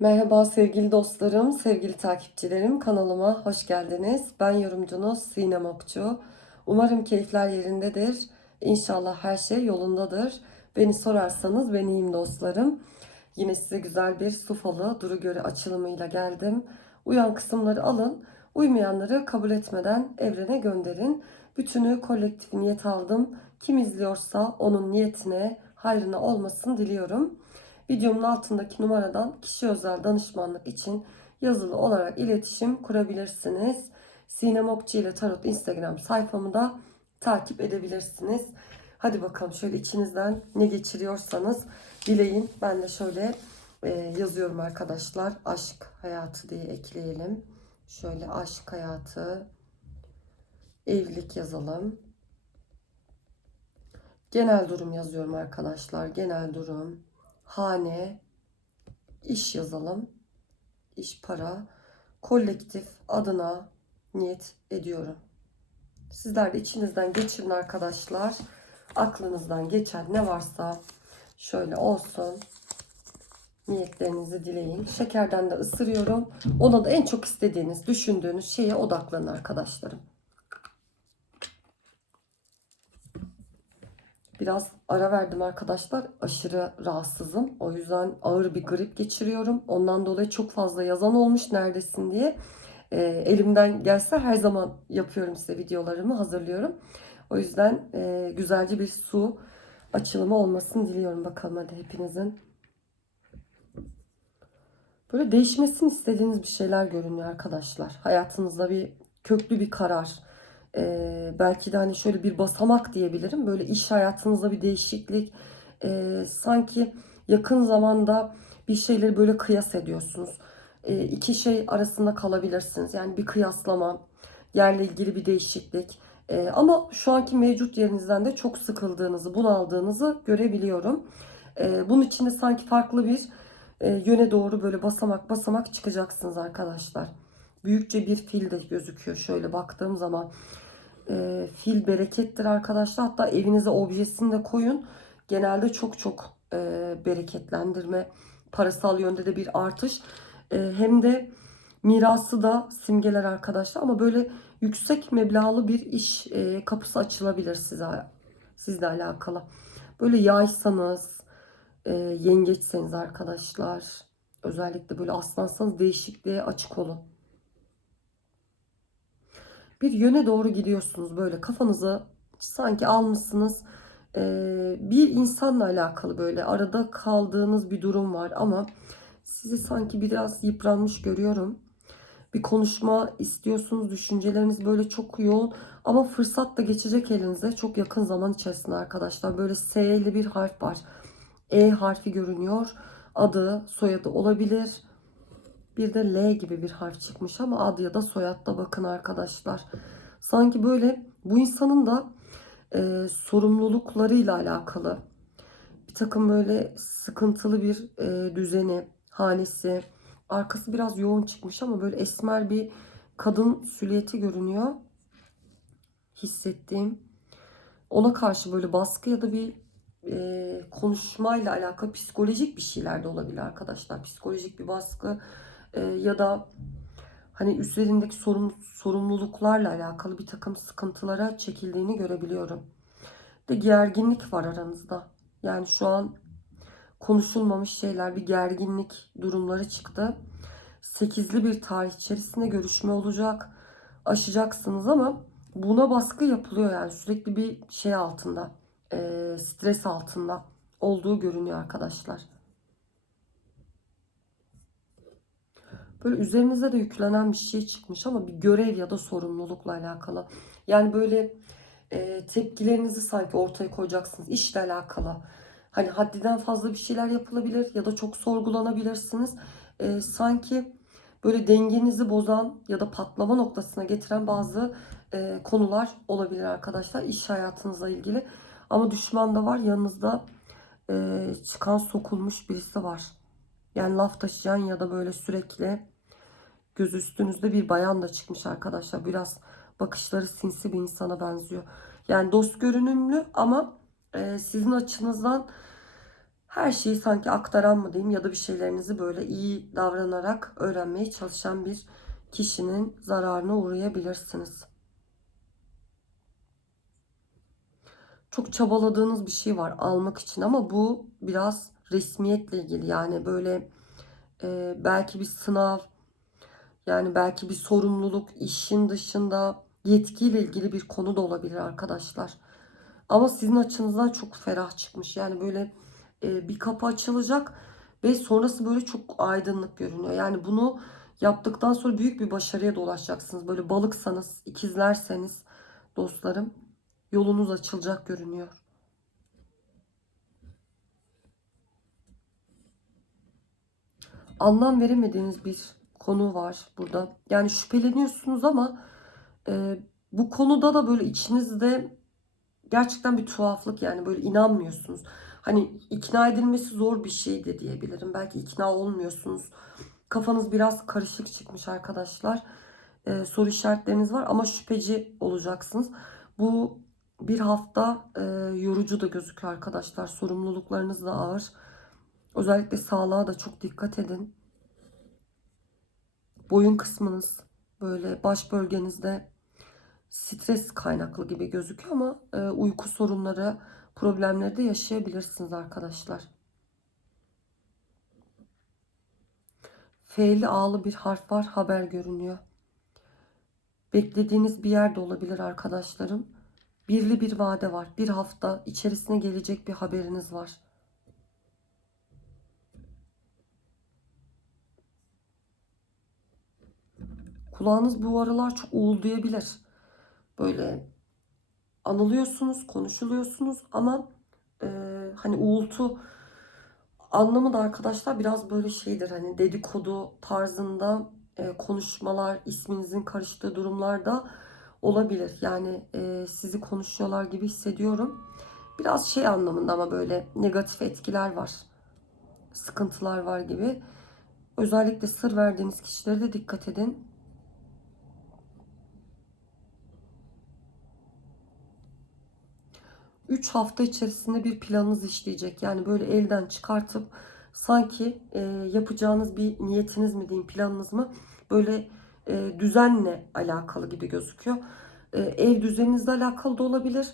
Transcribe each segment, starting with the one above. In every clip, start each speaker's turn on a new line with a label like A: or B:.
A: Merhaba sevgili dostlarım, sevgili takipçilerim. Kanalıma hoş geldiniz. Ben yorumcunuz Sinem Okçu. Umarım keyifler yerindedir. İnşallah her şey yolundadır. Beni sorarsanız ben iyiyim dostlarım. Yine size güzel bir su falı duru göre açılımıyla geldim. Uyan kısımları alın. Uymayanları kabul etmeden evrene gönderin. Bütünü kolektif niyet aldım. Kim izliyorsa onun niyetine, hayrına olmasın diliyorum. Videomun altındaki numaradan kişi özel danışmanlık için yazılı olarak iletişim kurabilirsiniz. Sinem Okçu ile Tarot Instagram sayfamı da takip edebilirsiniz. Hadi bakalım şöyle içinizden ne geçiriyorsanız dileyin. Ben de şöyle e, yazıyorum arkadaşlar. Aşk hayatı diye ekleyelim. Şöyle aşk hayatı, evlilik yazalım. Genel durum yazıyorum arkadaşlar. Genel durum hane, iş yazalım. İş para, kolektif adına niyet ediyorum. Sizler de içinizden geçirin arkadaşlar. Aklınızdan geçen ne varsa şöyle olsun. Niyetlerinizi dileyin. Şekerden de ısırıyorum. Ona da en çok istediğiniz, düşündüğünüz şeye odaklanın arkadaşlarım. Biraz ara verdim arkadaşlar. Aşırı rahatsızım. O yüzden ağır bir grip geçiriyorum. Ondan dolayı çok fazla yazan olmuş neredesin diye. Ee, elimden gelse her zaman yapıyorum size videolarımı hazırlıyorum. O yüzden e, güzelce bir su açılımı olmasını diliyorum. Bakalım hadi hepinizin. Böyle değişmesini istediğiniz bir şeyler görünüyor arkadaşlar. Hayatınızda bir köklü bir karar ee, belki de hani şöyle bir basamak diyebilirim. Böyle iş hayatınızda bir değişiklik. Ee, sanki yakın zamanda bir şeyleri böyle kıyas ediyorsunuz. Ee, iki şey arasında kalabilirsiniz. Yani bir kıyaslama, yerle ilgili bir değişiklik. Ee, ama şu anki mevcut yerinizden de çok sıkıldığınızı, bunaldığınızı görebiliyorum. Ee, bunun için de sanki farklı bir e, yöne doğru böyle basamak basamak çıkacaksınız arkadaşlar. Büyükçe bir fil de gözüküyor şöyle baktığım zaman. E, fil berekettir arkadaşlar. Hatta evinize objesini de koyun. Genelde çok çok e, bereketlendirme, parasal yönde de bir artış. E, hem de mirası da simgeler arkadaşlar. Ama böyle yüksek meblağlı bir iş e, kapısı açılabilir size sizle alakalı. Böyle yaysanız, e, yengeçseniz arkadaşlar, özellikle böyle aslansanız değişikliğe açık olun bir yöne doğru gidiyorsunuz böyle kafanızı sanki almışsınız ee, bir insanla alakalı böyle arada kaldığınız bir durum var ama sizi sanki biraz yıpranmış görüyorum. Bir konuşma istiyorsunuz, düşünceleriniz böyle çok yoğun ama fırsat da geçecek elinize çok yakın zaman içerisinde arkadaşlar. Böyle S ile bir harf var. E harfi görünüyor. Adı, soyadı olabilir bir de L gibi bir harf çıkmış ama ad ya da soyadda bakın arkadaşlar. Sanki böyle bu insanın da e, sorumluluklarıyla alakalı bir takım böyle sıkıntılı bir e, düzeni, hanesi. Arkası biraz yoğun çıkmış ama böyle esmer bir kadın süliyeti görünüyor. Hissettiğim. Ona karşı böyle baskı ya da bir e, konuşmayla alakalı psikolojik bir şeyler de olabilir arkadaşlar. Psikolojik bir baskı e, ya da hani üzerindeki sorun, sorumluluklarla alakalı bir takım sıkıntılara çekildiğini görebiliyorum. De gerginlik var aranızda. Yani şu an konuşulmamış şeyler, bir gerginlik durumları çıktı. Sekizli bir tarih içerisinde görüşme olacak. Aşacaksınız ama buna baskı yapılıyor yani sürekli bir şey altında, e, stres altında olduğu görünüyor arkadaşlar. Böyle üzerinize de yüklenen bir şey çıkmış ama bir görev ya da sorumlulukla alakalı. Yani böyle e, tepkilerinizi sanki ortaya koyacaksınız işle alakalı. Hani haddinden fazla bir şeyler yapılabilir ya da çok sorgulanabilirsiniz. E, sanki böyle dengenizi bozan ya da patlama noktasına getiren bazı e, konular olabilir arkadaşlar iş hayatınızla ilgili. Ama düşman da var yanınızda e, çıkan sokulmuş birisi var. Yani laf taşıyan ya da böyle sürekli göz üstünüzde bir bayan da çıkmış arkadaşlar. Biraz bakışları sinsi bir insana benziyor. Yani dost görünümlü ama e, sizin açınızdan her şeyi sanki aktaran mı diyeyim ya da bir şeylerinizi böyle iyi davranarak öğrenmeye çalışan bir kişinin zararına uğrayabilirsiniz. Çok çabaladığınız bir şey var almak için ama bu biraz resmiyetle ilgili yani böyle e, belki bir sınav yani belki bir sorumluluk işin dışında yetkiyle ilgili bir konu da olabilir arkadaşlar. Ama sizin açınızdan çok ferah çıkmış. Yani böyle e, bir kapı açılacak ve sonrası böyle çok aydınlık görünüyor. Yani bunu yaptıktan sonra büyük bir başarıya da ulaşacaksınız. Böyle balıksanız, ikizlerseniz dostlarım yolunuz açılacak görünüyor. Anlam veremediğiniz bir konu var burada. Yani şüpheleniyorsunuz ama e, bu konuda da böyle içinizde gerçekten bir tuhaflık yani böyle inanmıyorsunuz. Hani ikna edilmesi zor bir şey de diyebilirim. Belki ikna olmuyorsunuz. Kafanız biraz karışık çıkmış arkadaşlar. Ee, soru işaretleriniz var ama şüpheci olacaksınız. Bu bir hafta e, yorucu da gözüküyor arkadaşlar. Sorumluluklarınız da ağır. Özellikle sağlığa da çok dikkat edin. Boyun kısmınız böyle baş bölgenizde stres kaynaklı gibi gözüküyor ama e, uyku sorunları, problemleri de yaşayabilirsiniz arkadaşlar. F'li A'lı bir harf var, haber görünüyor. Beklediğiniz bir yerde olabilir arkadaşlarım. Birli bir vade var. Bir hafta içerisine gelecek bir haberiniz var. Kulağınız bu aralar çok uğuldayabilir. Böyle anılıyorsunuz, konuşuluyorsunuz ama e, hani uğultu anlamı da arkadaşlar biraz böyle şeydir. Hani dedikodu tarzında e, konuşmalar, isminizin karıştığı durumlarda olabilir. Yani e, sizi konuşuyorlar gibi hissediyorum. Biraz şey anlamında ama böyle negatif etkiler var. Sıkıntılar var gibi. Özellikle sır verdiğiniz kişilere de dikkat edin. 3 hafta içerisinde bir planınız işleyecek. Yani böyle elden çıkartıp sanki e, yapacağınız bir niyetiniz mi diyeyim planınız mı böyle e, düzenle alakalı gibi gözüküyor. E, ev düzeninizle alakalı da olabilir.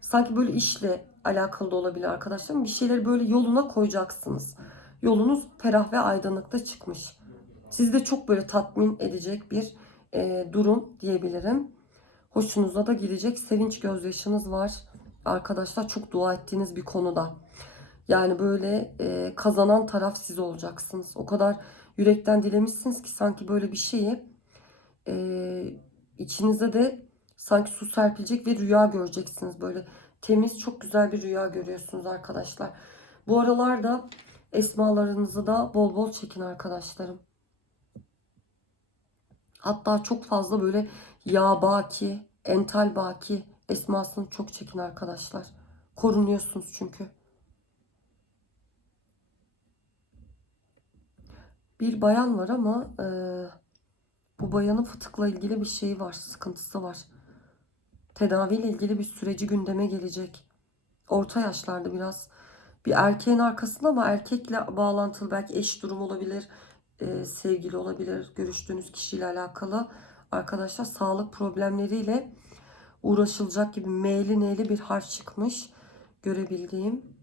A: Sanki böyle işle alakalı da olabilir arkadaşlar. Bir şeyleri böyle yoluna koyacaksınız. Yolunuz ferah ve aydınlıkta çıkmış. Sizi de çok böyle tatmin edecek bir e, durum diyebilirim. Hoşunuza da gidecek sevinç gözyaşınız var arkadaşlar çok dua ettiğiniz bir konuda. Yani böyle e, kazanan taraf siz olacaksınız. O kadar yürekten dilemişsiniz ki sanki böyle bir şeyi e, içinize de sanki su serpilecek ve rüya göreceksiniz. Böyle temiz çok güzel bir rüya görüyorsunuz arkadaşlar. Bu aralarda esmalarınızı da bol bol çekin arkadaşlarım. Hatta çok fazla böyle yağ baki, ental baki esmasını çok çekin arkadaşlar. Korunuyorsunuz çünkü. Bir bayan var ama e, bu bayanın fıtıkla ilgili bir şey var, sıkıntısı var. Tedaviyle ilgili bir süreci gündeme gelecek. Orta yaşlarda biraz bir erkeğin arkasında ama erkekle bağlantılı belki eş durum olabilir, e, sevgili olabilir, görüştüğünüz kişiyle alakalı arkadaşlar sağlık problemleriyle uğraşılacak gibi M'li N'li bir harf çıkmış. Görebildiğim.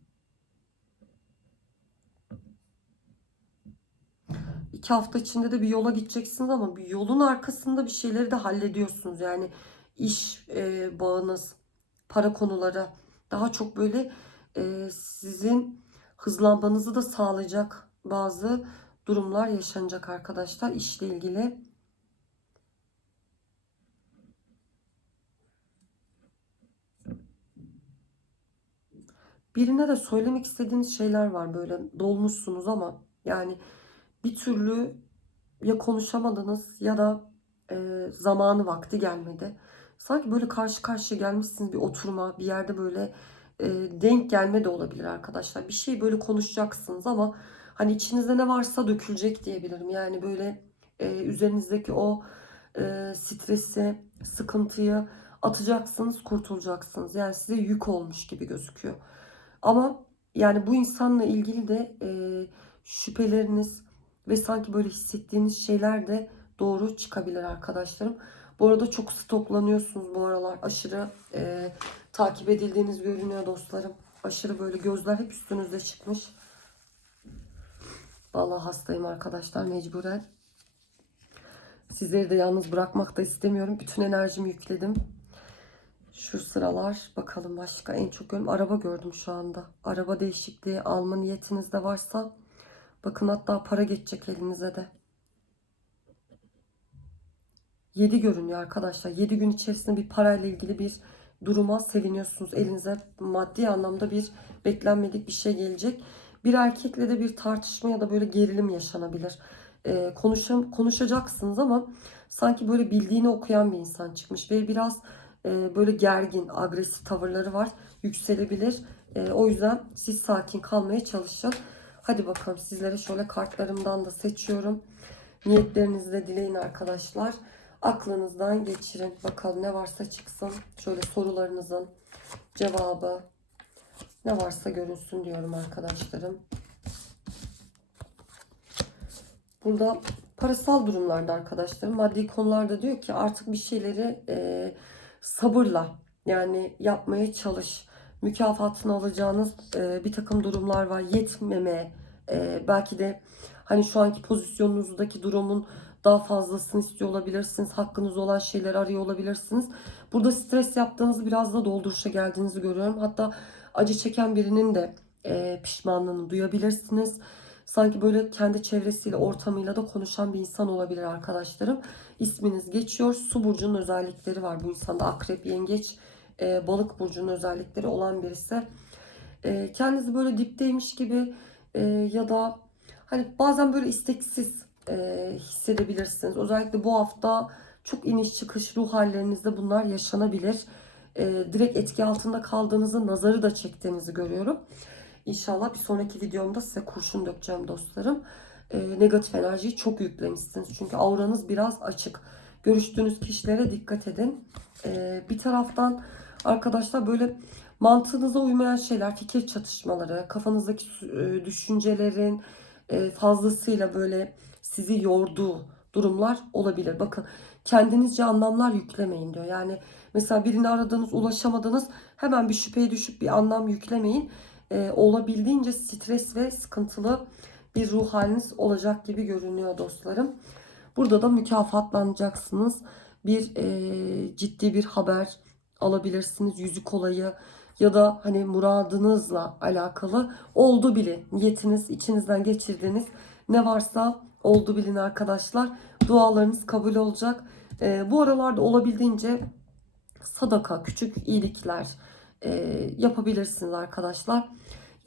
A: İki hafta içinde de bir yola gideceksiniz ama bir yolun arkasında bir şeyleri de hallediyorsunuz. Yani iş e, bağınız, para konuları daha çok böyle e, sizin hızlanmanızı da sağlayacak bazı durumlar yaşanacak arkadaşlar işle ilgili. Birine de söylemek istediğiniz şeyler var böyle dolmuşsunuz ama yani bir türlü ya konuşamadınız ya da e, zamanı vakti gelmedi. Sanki böyle karşı karşıya gelmişsiniz bir oturma bir yerde böyle e, denk gelme de olabilir arkadaşlar. Bir şey böyle konuşacaksınız ama hani içinizde ne varsa dökülecek diyebilirim. Yani böyle e, üzerinizdeki o e, stresi, sıkıntıyı atacaksınız, kurtulacaksınız. Yani size yük olmuş gibi gözüküyor. Ama Yani bu insanla ilgili de e, şüpheleriniz ve sanki böyle hissettiğiniz şeyler de doğru çıkabilir arkadaşlarım. Bu arada çok stoklanıyorsunuz bu aralar. Aşırı e, takip edildiğiniz görünüyor dostlarım. Aşırı böyle gözler hep üstünüzde çıkmış. Vallahi hastayım arkadaşlar mecburen. Sizleri de yalnız bırakmak da istemiyorum. Bütün enerjimi yükledim. Şu sıralar bakalım başka en çok gördüm. Araba gördüm şu anda. Araba değişikliği alma niyetiniz de varsa bakın hatta para geçecek elinize de. 7 görünüyor arkadaşlar. 7 gün içerisinde bir parayla ilgili bir duruma seviniyorsunuz. Elinize maddi anlamda bir beklenmedik bir şey gelecek. Bir erkekle de bir tartışma ya da böyle gerilim yaşanabilir. Ee, konuşam, konuşacaksınız ama sanki böyle bildiğini okuyan bir insan çıkmış ve biraz e, böyle gergin, agresif tavırları var. Yükselebilir. E, o yüzden siz sakin kalmaya çalışın. Hadi bakalım sizlere şöyle kartlarımdan da seçiyorum. Niyetlerinizi de dileyin arkadaşlar. Aklınızdan geçirin. Bakalım ne varsa çıksın. Şöyle sorularınızın cevabı ne varsa görünsün diyorum arkadaşlarım. Burada parasal durumlarda arkadaşlarım maddi konularda diyor ki artık bir şeyleri e, sabırla yani yapmaya çalış. Mükafatını alacağınız e, bir takım durumlar var. Yetmeme e, belki de hani şu anki pozisyonunuzdaki durumun daha fazlasını istiyor olabilirsiniz. Hakkınız olan şeyleri arıyor olabilirsiniz. Burada stres yaptığınızı biraz da dolduruşa geldiğinizi görüyorum. Hatta acı çeken birinin de e, pişmanlığını duyabilirsiniz. Sanki böyle kendi çevresiyle, ortamıyla da konuşan bir insan olabilir arkadaşlarım. İsminiz geçiyor. Su burcunun özellikleri var bu insanda. Akrep, yengeç, e, balık burcunun özellikleri olan birisi. E, kendinizi böyle dipteymiş gibi e, ya da hani bazen böyle isteksiz e, hissedebilirsiniz. Özellikle bu hafta çok iniş çıkış ruh hallerinizde bunlar yaşanabilir. E, direkt etki altında kaldığınızı, nazarı da çektiğinizi görüyorum. İnşallah bir sonraki videomda size kurşun dökeceğim dostlarım. E, negatif enerjiyi çok yüklemişsiniz. Çünkü auranız biraz açık. Görüştüğünüz kişilere dikkat edin. E, bir taraftan arkadaşlar böyle mantığınıza uymayan şeyler, fikir çatışmaları, kafanızdaki e, düşüncelerin e, fazlasıyla böyle sizi yorduğu durumlar olabilir. Bakın kendinizce anlamlar yüklemeyin diyor. Yani mesela birini aradınız ulaşamadınız hemen bir şüpheye düşüp bir anlam yüklemeyin. Ee, olabildiğince stres ve sıkıntılı bir ruh haliniz olacak gibi görünüyor dostlarım. Burada da mükafatlanacaksınız. Bir e, ciddi bir haber alabilirsiniz. Yüzük olayı ya da hani muradınızla alakalı oldu bile niyetiniz içinizden geçirdiğiniz ne varsa oldu bilin arkadaşlar. Dualarınız kabul olacak. E, bu aralarda olabildiğince sadaka, küçük iyilikler e, yapabilirsiniz arkadaşlar.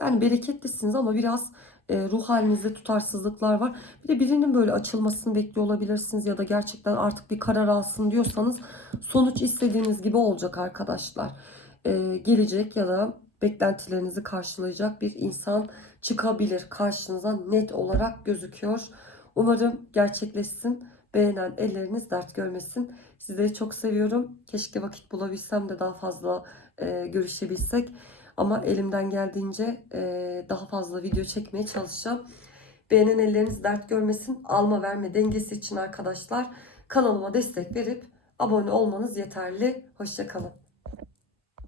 A: Yani bereketlisiniz ama biraz e, ruh halinizde tutarsızlıklar var. Bir de birinin böyle açılmasını bekliyor olabilirsiniz ya da gerçekten artık bir karar alsın diyorsanız sonuç istediğiniz gibi olacak arkadaşlar. E, gelecek ya da beklentilerinizi karşılayacak bir insan çıkabilir karşınıza net olarak gözüküyor. Umarım gerçekleşsin. Beğenen elleriniz dert görmesin. Sizleri çok seviyorum. Keşke vakit bulabilsem de daha fazla e, görüşebilsek. Ama elimden geldiğince daha fazla video çekmeye çalışacağım. Beğenen elleriniz dert görmesin. Alma verme dengesi için arkadaşlar kanalıma destek verip abone olmanız yeterli. Hoşçakalın.